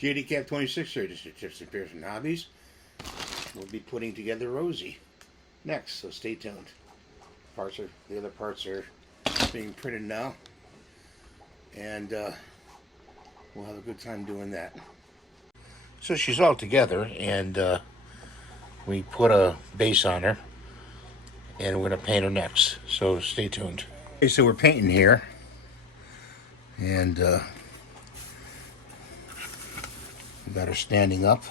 Jdcap26 here, just tips and tips and hobbies. We'll be putting together Rosie next, so stay tuned. The other parts are being printed now, and we'll have a good time doing that. So she's all together, and we put a base on her, and we're going to paint her next, so stay tuned. Okay, so we're painting here, and we got her standing up.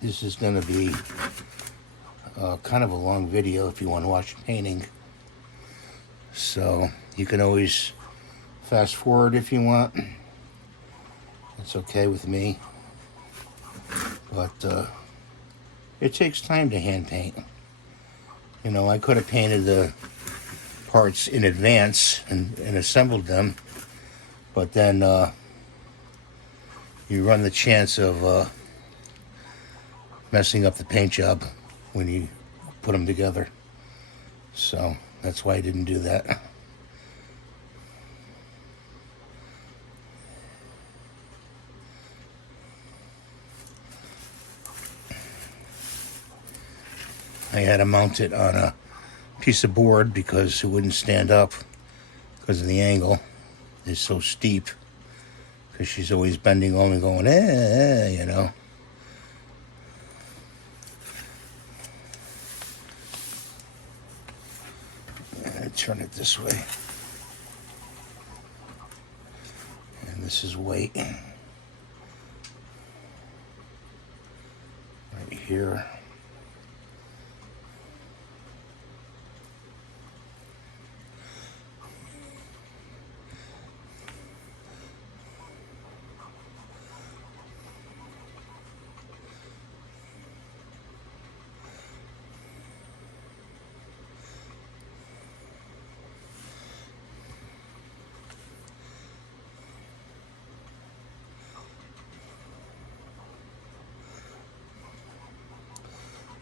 This is going to be kind of a long video if you want to watch painting. So you can always fast forward if you want. It's okay with me. But it takes time to hand paint. You know, I could have painted the parts in advance and assembled them. But then you run the chance of messing up the paint job when you put them together. So that's why I didn't do that. I had to mount it on a piece of board because it wouldn't stand up because of the angle. It's so steep because she's always bending over and going, you know. Turn it this way, and this is weight right here.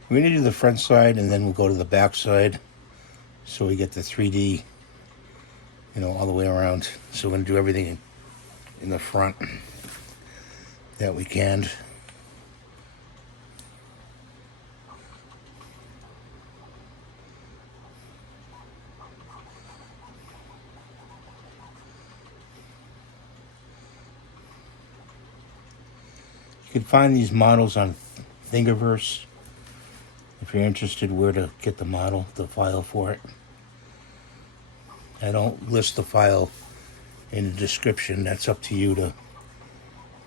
We're going to do the front side, and then we'll go to the back side, so we get the 3D, you know, all the way around. So we're going to do everything in the front that we can. You can find these models on Thingiverse. If you're interested where to get the model, the file for it. I don't list the file in the description. That's up to you to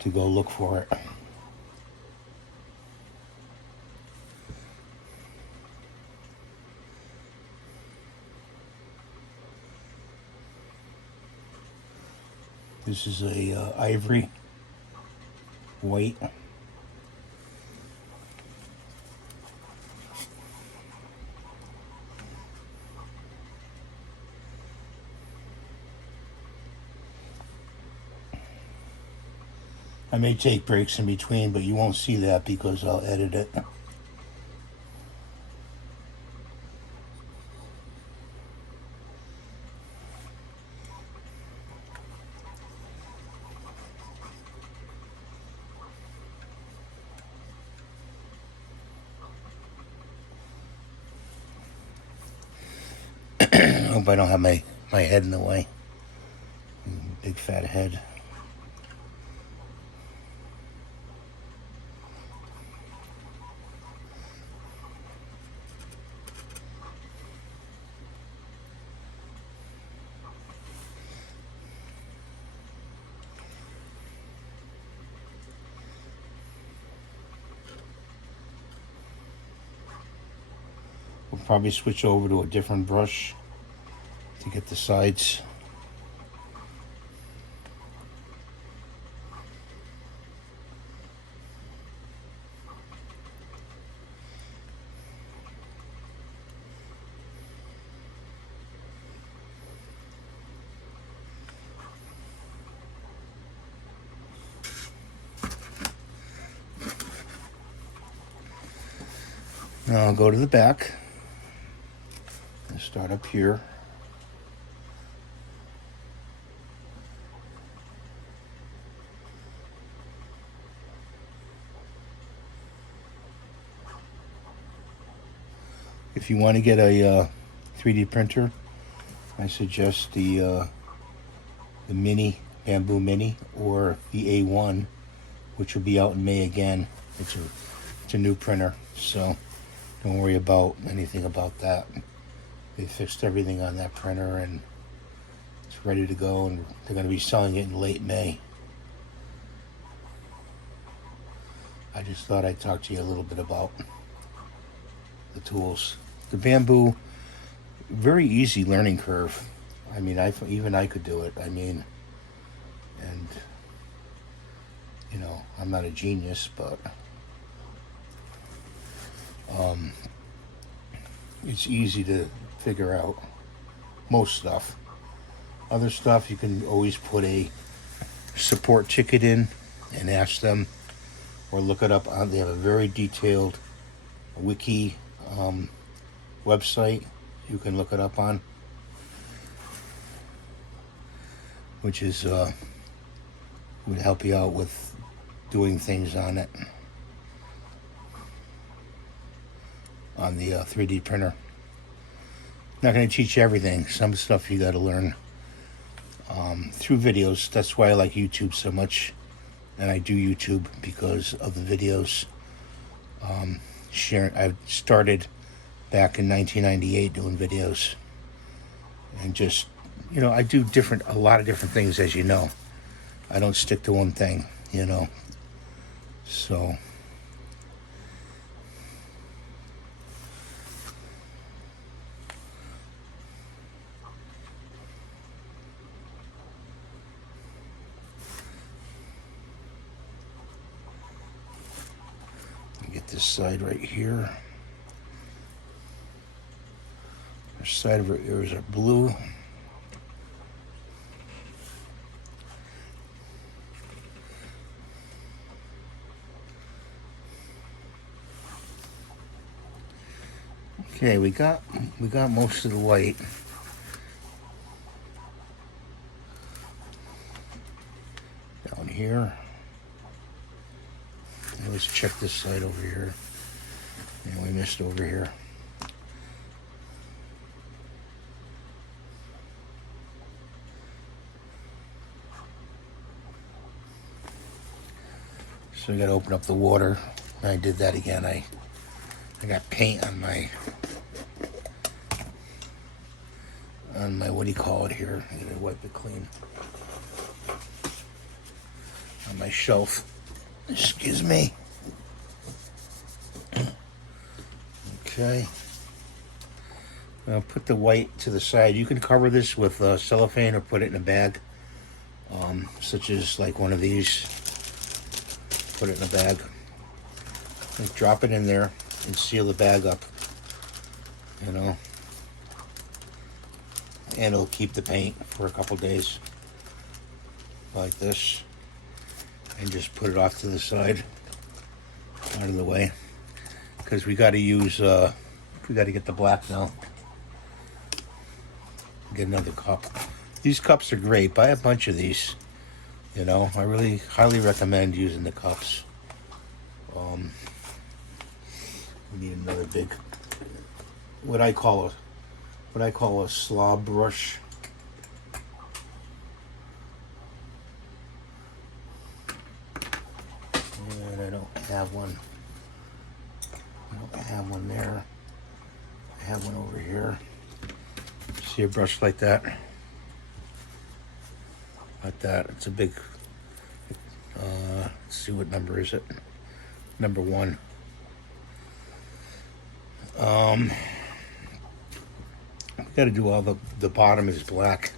go look for it. This is a ivory white. I may take breaks in between, but you won't see that because I'll edit it. Hope I don't have my head in the way. Big fat head. We'll probably switch over to a different brush to get the sides. Now I'll go to the back and start up here. If you want to get a 3D printer, I suggest the Mini, Bamboo Mini, or the A1, which will be out in May again. It's a new printer, so don't worry about anything about that. They fixed everything on that printer and it's ready to go, and they're going to be selling it in late May. I just thought I'd talk to you a little bit about the tools. The Bamboo, very easy learning curve. I mean, even I could do it. I mean, and you know, I'm not a genius, but it's easy to figure out most stuff. Other stuff you can always put a support ticket in and ask them, or look it up on. They have a very detailed wiki website you can look it up on, which is would help you out with doing things on it, on the 3D printer. Not going to teach you everything. Some stuff you got to learn through videos. That's why I like YouTube so much, and I do YouTube because of the videos. Sharing. I started back in 1998 doing videos, and just, you know, I do a lot of different things, as you know. I don't stick to one thing, you know. So get this side right here. The side of her ears are blue. Okay, we got most of the white. Down here. Let's check this side over here. And we missed over here. So we got to open up the water. I did that again. I got paint on my what do you call it here? I'm gonna wipe it clean. On my shelf. Excuse me. Okay. I'll put the white to the side. You can cover this with cellophane or put it in a bag, such as like one of these. Put it in a bag. And drop it in there and seal the bag up. You know. And it'll keep the paint for a couple days. Like this. And just put it off to the side, out of the way, because we got to use we got to get the black now. Get another cup. These cups are great. Buy a bunch of these. You know, I really highly recommend using the cups. We need another big, what I call a slob brush. And I don't have one. I don't have one there. I have one over here. See a brush like that? Like that. It's a big, let's see, what number is it? Number 1. We got to do all the bottom is black.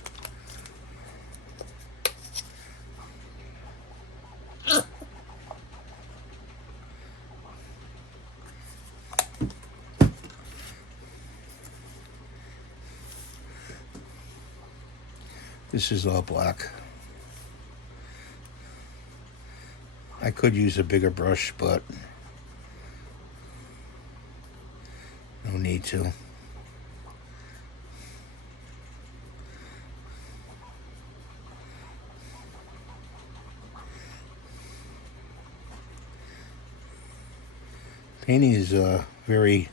This is all black. I could use a bigger brush, but no need to. Painting is very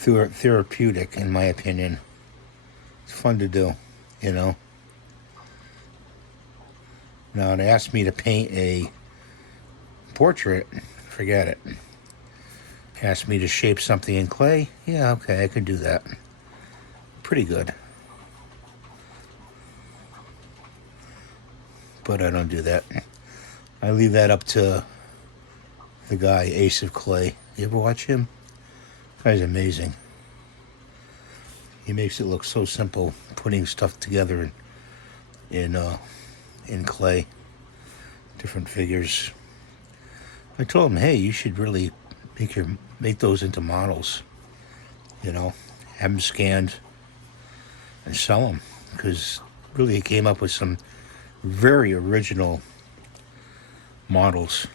therapeutic, in my opinion. It's fun to do, you know. Now, to ask me to paint a portrait, forget it. Ask me to shape something in clay, yeah, okay, I could do that. Pretty good. But I don't do that. I leave that up to the guy, Ace of Clay. You ever watch him? Guy's amazing. He makes it look so simple, putting stuff together in clay, different figures. I told him, hey, you should really make those into models. You know, have them scanned and sell them, because really he came up with some very original models,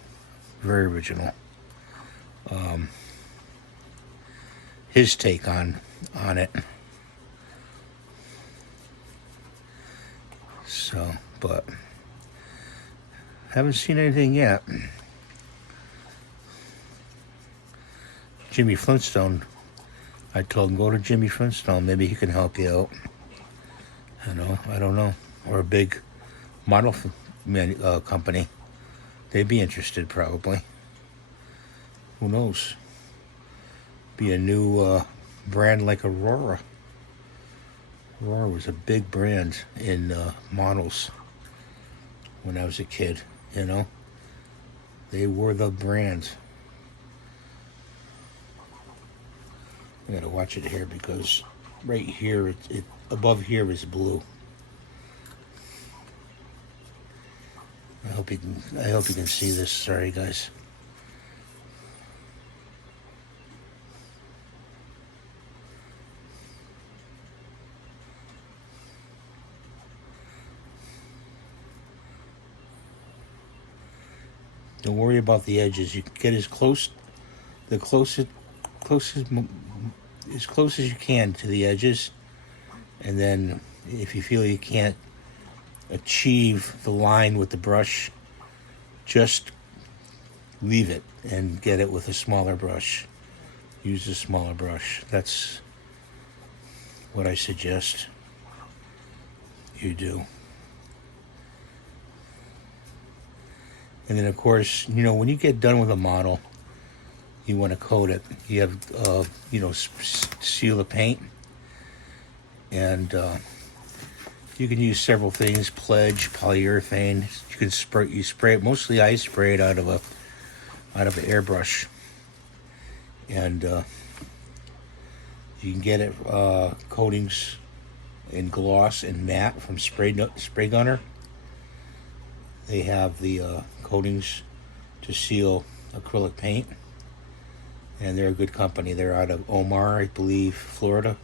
very original. His take on it. So, but haven't seen anything yet. Jimmy Flintstone, I told him, go to Jimmy Flintstone, maybe he can help you out. I don't know. Or a big model company. They'd be interested, probably. Who knows? Be a new brand like Aurora. Aurora was a big brand in models when I was a kid, you know. They were the brand. I gotta watch it here because right here, it above here is blue. I hope you can see this. Sorry, guys. Don't worry about the edges. You can get as close as you can to the edges, and then if you feel you can't achieve the line with the brush, just leave it and get it with a smaller brush. Use a smaller brush. That's what I suggest you do. And then, of course, you know, when you get done with a model, you want to coat it. You have, seal the paint. And you can use several things: pledge, polyurethane. You can spray it. Mostly, I spray it out of an airbrush. And you can get it coatings in gloss and matte from Spray Gunner. They have the coatings to seal acrylic paint, and they're a good company. They're out of Omar, I believe, Florida.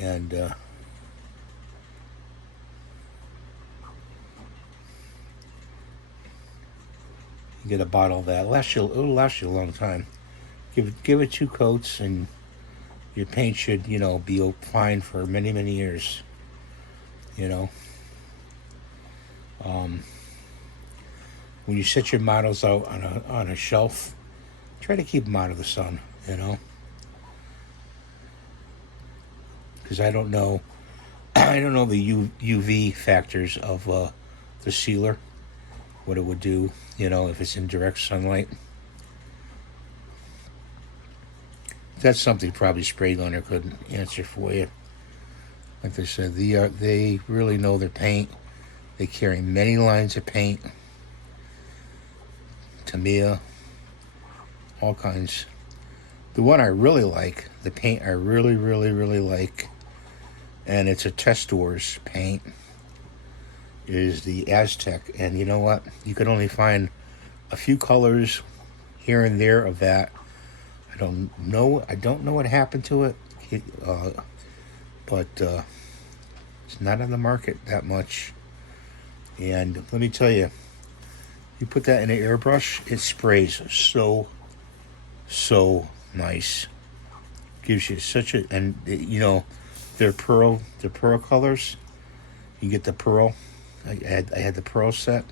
And you get a bottle of that. It'll last you a long time. Give it 2 coats, and your paint should, be fine for many, many years. When you set your models out on a shelf, try to keep them out of the sun, because I don't know the UV factors of the sealer, what it would do, if it's in direct sunlight. That's something probably Spray Gunner could answer for you. Like I said, they really know their paint. They carry many lines of paint. Tamiya, all kinds. The one I really like, the paint I really, really, really like, and it's a Testors paint, is the Aztec. And you know what? You can only find a few colors here and there of that. I don't know what happened to it, but it's not on the market that much. And let me tell you, you put that in an airbrush, it sprays so nice. Gives you such a, and they're pearl colors. You get the pearl. I had the pearl set.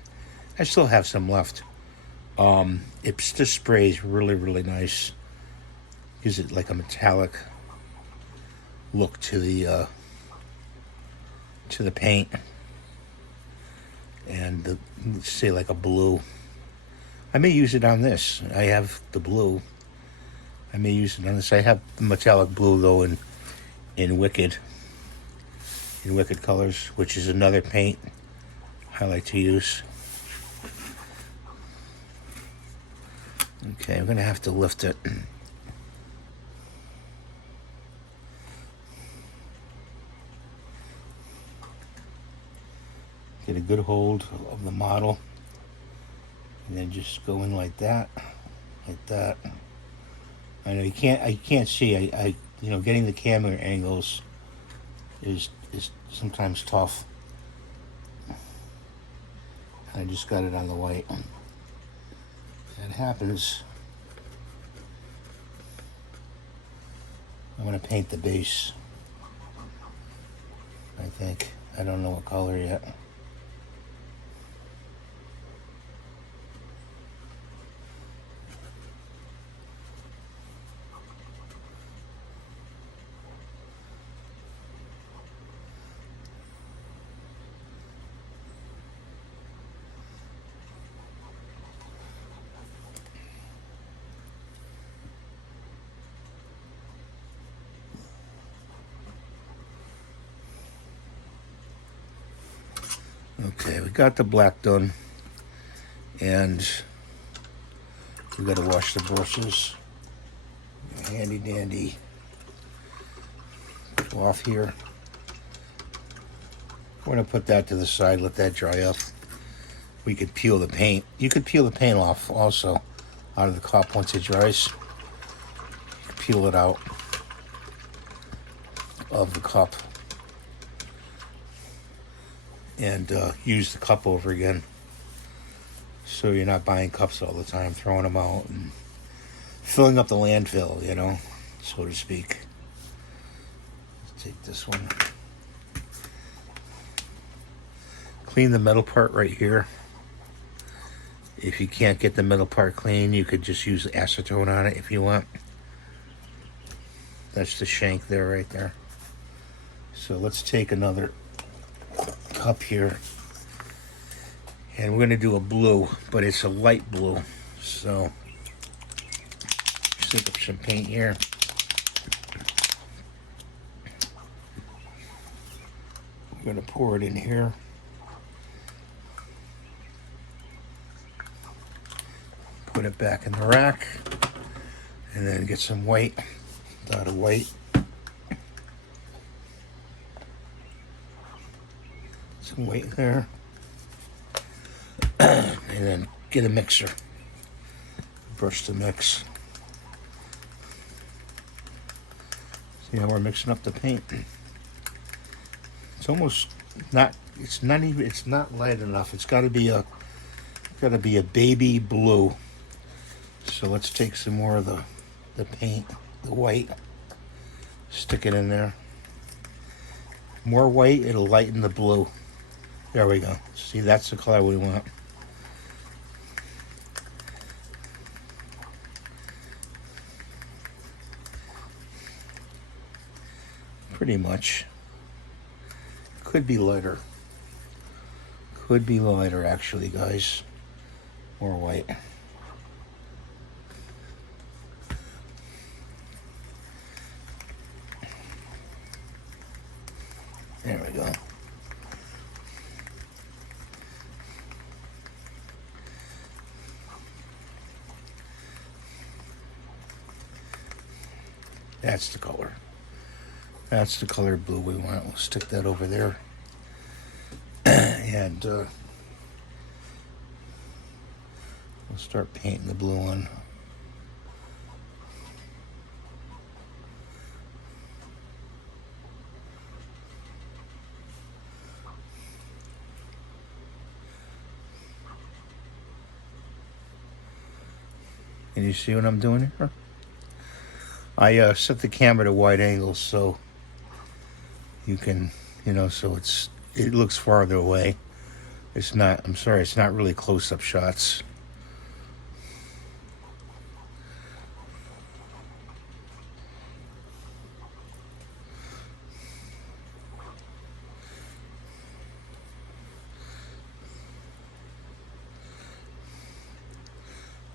I still have some left. It just sprays really, really nice. gives it like a metallic look to the paint, and the, say like a blue. I may use it on this. I have the blue. I may use it on this. I have the metallic blue though in Wicked colors, which is another paint I like to use. Okay, I'm gonna have to lift it. Get a good hold of the model, and then just go in like that, like that. I know I can't see. I you know, getting the camera angles is sometimes tough. I just got it on the white. That happens. I'm gonna paint the base, I think. I don't know what color yet. Okay, we got the black done, and we got to wash the brushes. Handy dandy off here. We're going to put that to the side, let that dry up. We could peel the paint. You could peel the paint off also out of the cup once it dries. You could peel it out of the cup and use the cup over again, so you're not buying cups all the time, throwing them out and filling up the landfill, you know, so to speak. Let's take this one. Clean the metal part right here. If you can't get the metal part clean, you could just use acetone on it if you want. That's the shank there, right there. So let's take another cup here, and we're going to do a blue, but it's a light blue. So stick up some paint here. We're going to pour it in here. Put it back in the rack, and then get some white, dot of white. Some white there. And then get a mixer. Brush the mix. See how we're mixing up the paint? It's almost not, it's not light enough. It's gotta be a baby blue. So let's take some more of the paint, the white, stick it in there. More white, it'll lighten the blue. There we go. See, that's the color we want. Pretty much. Could be lighter. Could be lighter, actually, guys. More white. There we go. That's the color. That's the color blue we want. We'll stick that over there. And we'll start painting the blue on. Can you see what I'm doing here? I set the camera to wide angles so you can, you know, so it looks farther away. It's not, I'm sorry, it's not really close-up shots.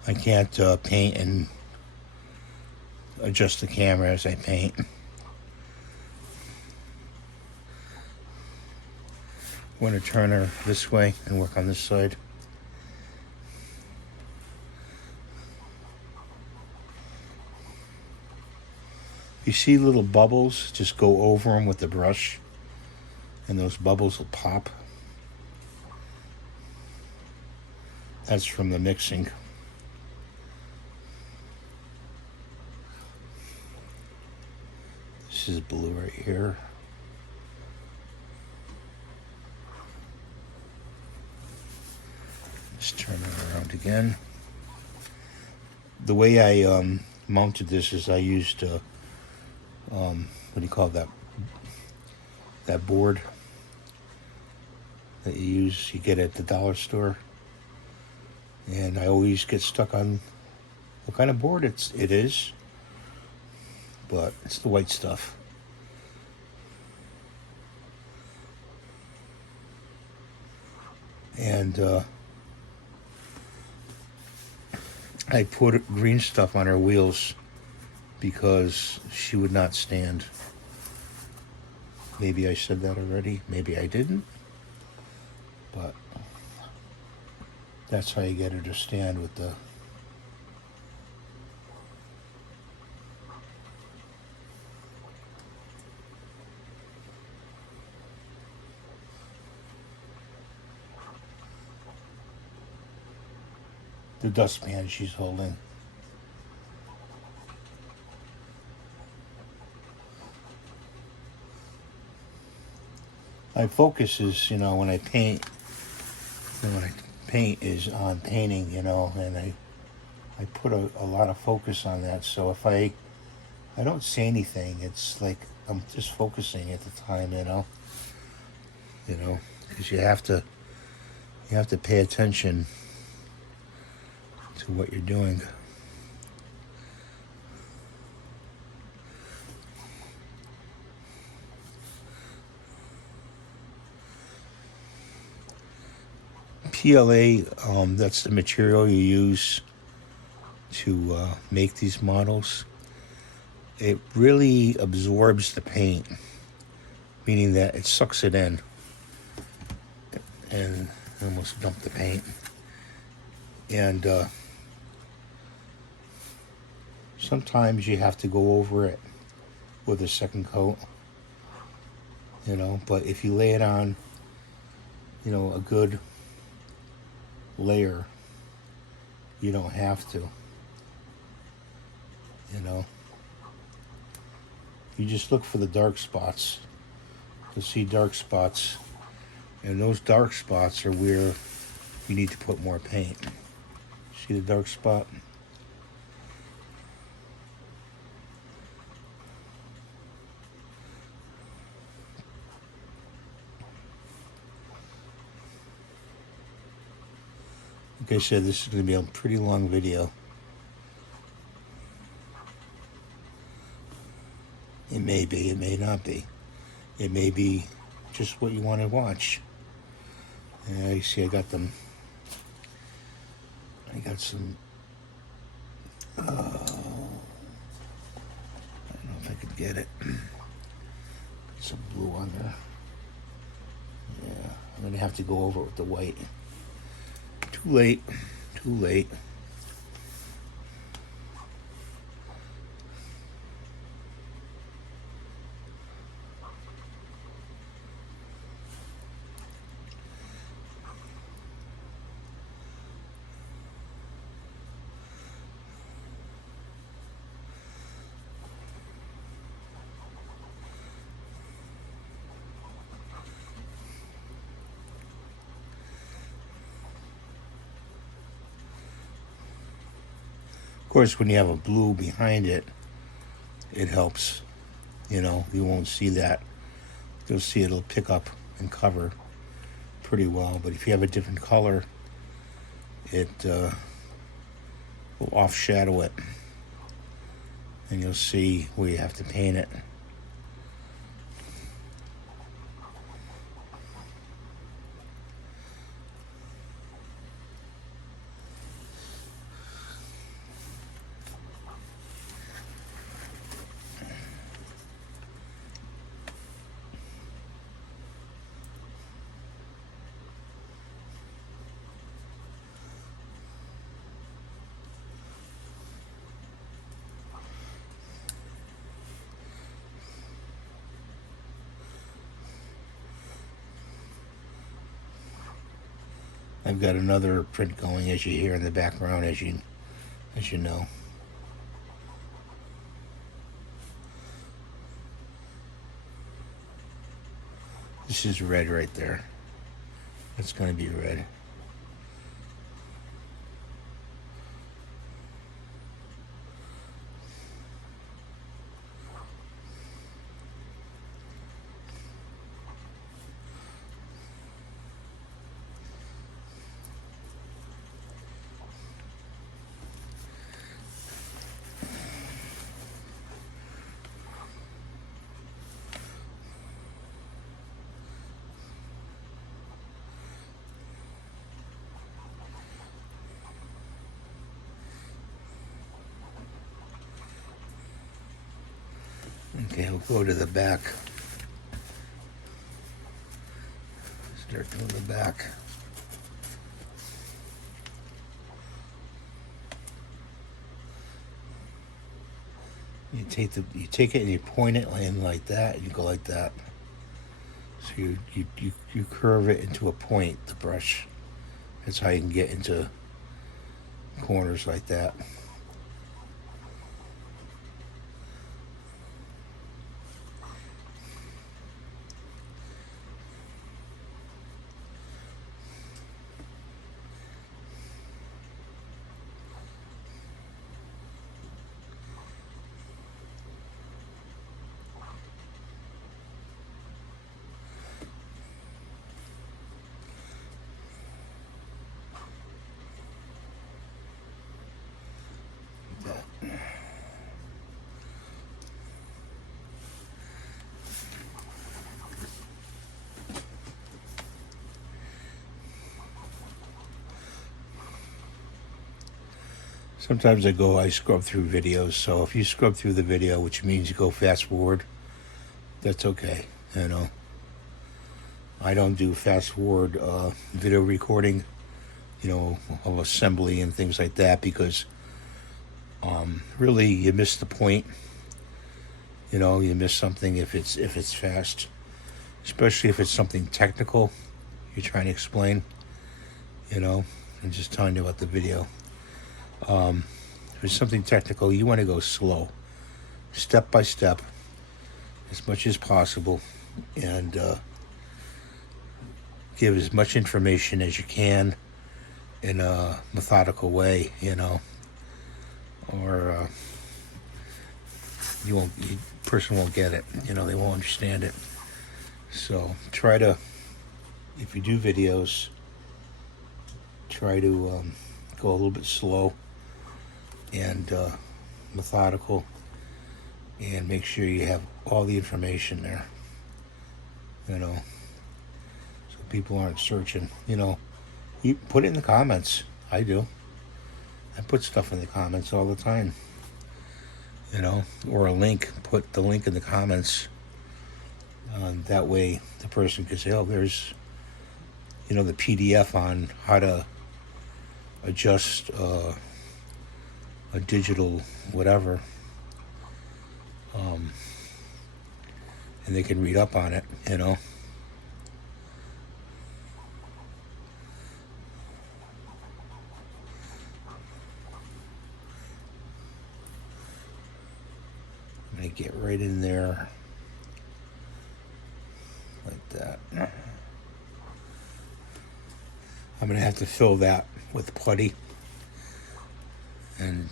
I can't paint and adjust the camera as I paint. I'm going to turn her this way and work on this side. You see little bubbles, just go over them with the brush and those bubbles will pop. That's from the mixing. This is blue right here. Just turn it around again. The way I mounted this is I used what do you call that? That board that you get at the dollar store. And I always get stuck on what kind of board it is, but it's the white stuff. And I put green stuff on her wheels because she would not stand. Maybe I said that already, maybe I didn't, but that's how you get her to stand with the dustpan she's holding. My focus is, when I paint, is on painting, and I put a lot of focus on that. So if I don't say anything, it's like I'm just focusing at the time, because you have to pay attention to what you're doing. PLA, that's the material you use to make these models. It really absorbs the paint, meaning that it sucks it in. And I almost dumped the paint. And sometimes you have to go over it with a second coat, but if you lay it on, a good layer, you don't have to, you just look for the dark spots. You'll see dark spots, and those dark spots are where you need to put more paint. See the dark spot? Like I said, this is going to be a pretty long video. It may be, it may not be. It may be just what you want to watch. Yeah, you see I got some, I don't know if I could get it. Some blue on there. Yeah, I'm going to have to go over it with the white. Too late. Of course, when you have a blue behind it, it helps. You won't see that. You'll see it'll pick up and cover pretty well. But if you have a different color, it will off-shadow it. And you'll see where you have to paint it. I've got another print going, as you hear in the background, as you know. This is red right there. It's going to be red. Okay, we'll go to the back. Start doing the back. You take it and you point it in like that, and you go like that. So you curve it into a point, the brush. That's how you can get into corners like that. Sometimes I scrub through videos, so if you scrub through the video, which means you go fast forward, that's okay, you know. I don't do fast forward video recording, you know, of assembly and things like that, because really you miss the point. You know, you miss something if it's fast, especially if it's something technical you're trying to explain, you know. I'm just telling you about the video. If it's something technical, you want to go slow, step by step, as much as possible, and give as much information as you can in a methodical way, you know, or the person won't get it, you know, they won't understand it. So try to, if you do videos, try to go a little bit slow and methodical, and make sure you have all the information there, you know, so people aren't searching. You know, you put it in the comments. I do. I put stuff in the comments all the time, you know, or a link. Put the link in the comments. That way the person can say, oh, there's, you know, the PDF on how to adjust a digital whatever, and they can read up on it, you know. I'm gonna get right in there like that. I'm gonna have to fill that with putty, and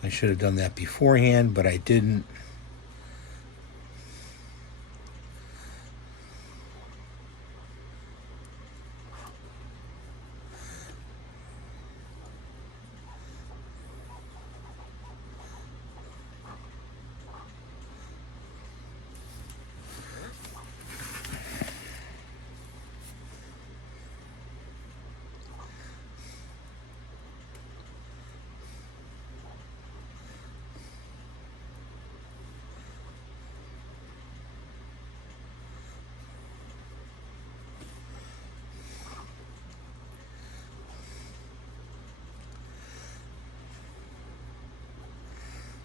I should have done that beforehand, but I didn't.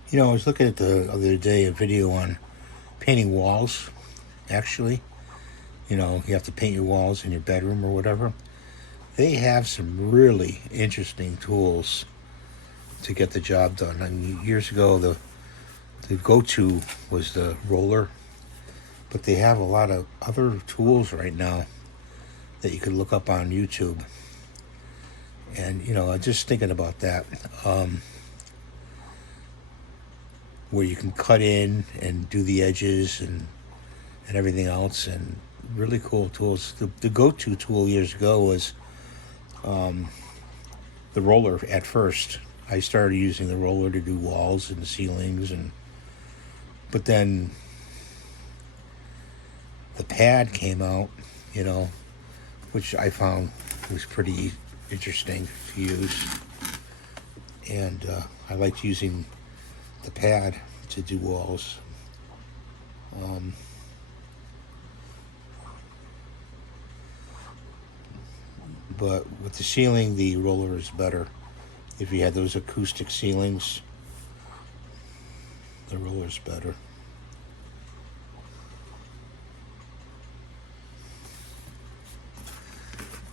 You know, I was looking at the other day a video on painting walls, actually. You know, you have to paint your walls in your bedroom or whatever. They have some really interesting tools to get the job done. I mean, years ago, the go-to was the roller, but they have a lot of other tools right now that you can look up on YouTube. And, you know, just thinking about that, where you can cut in and do the edges and everything else, and really cool tools. The go-to tool years ago was the roller at first. I started using the roller to do walls and ceilings, but then the pad came out, you know, which I found was pretty interesting to use. And I liked using the pad to do walls. But with the ceiling, the roller is better. If you had those acoustic ceilings, the roller is better.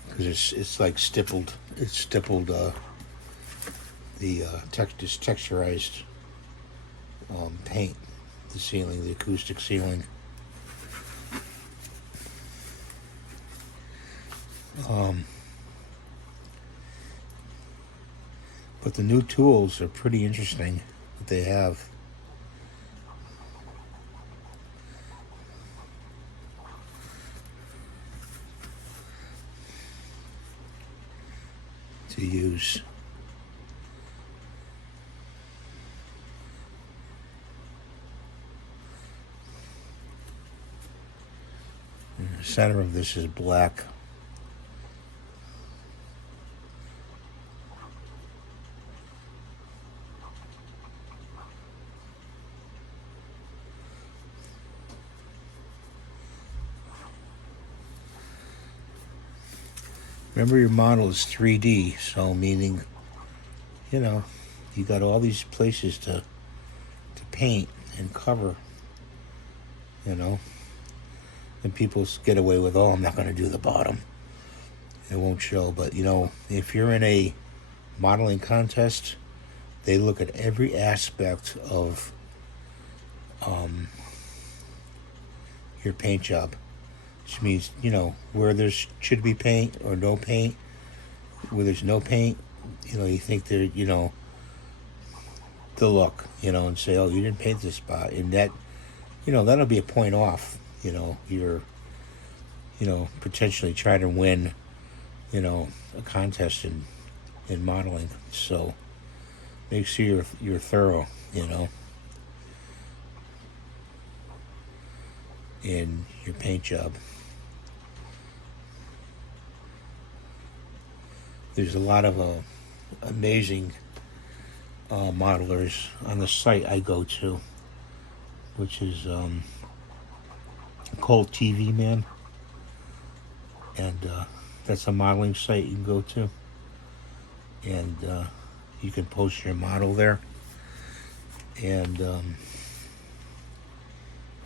Because it's like stippled. It's stippled this texturized paint, the ceiling, the acoustic ceiling. But the new tools are pretty interesting that they have. To use. And the center of this is black. Remember, your model is 3D, so meaning, you know, you got all these places to paint and cover, you know. And people get away with, oh, I'm not going to do the bottom. It won't show. But, you know, if you're in a modeling contest, they look at every aspect of your paint job. Which means, you know, where there should be paint or no paint, where there's no paint, you know, you think they're, you know, they'll look, you know, and say, oh, you didn't paint this spot. And that, you know, that'll be a point off, you know, you're, you know, potentially trying to win, you know, a contest in modeling. So make sure you're thorough, you know, in your paint job. There's a lot of amazing modelers on the site I go to, which is called TV Man, and that's a modeling site you can go to, and you can post your model there, and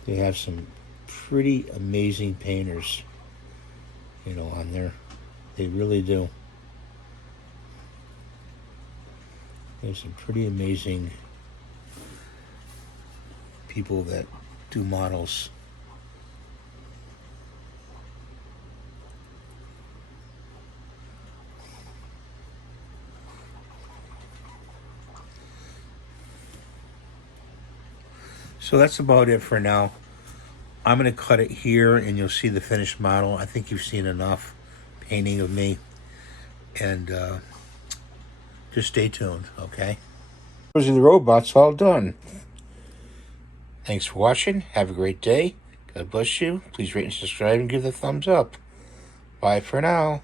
they have some pretty amazing painters, you know, on there. They really do. There's some pretty amazing people that do models. So that's about it for now. I'm going to cut it here and you'll see the finished model. I think you've seen enough painting of me. And just stay tuned, okay? Rosie the robot's all done. Thanks for watching. Have a great day. God bless you. Please rate and subscribe and give the thumbs up. Bye for now.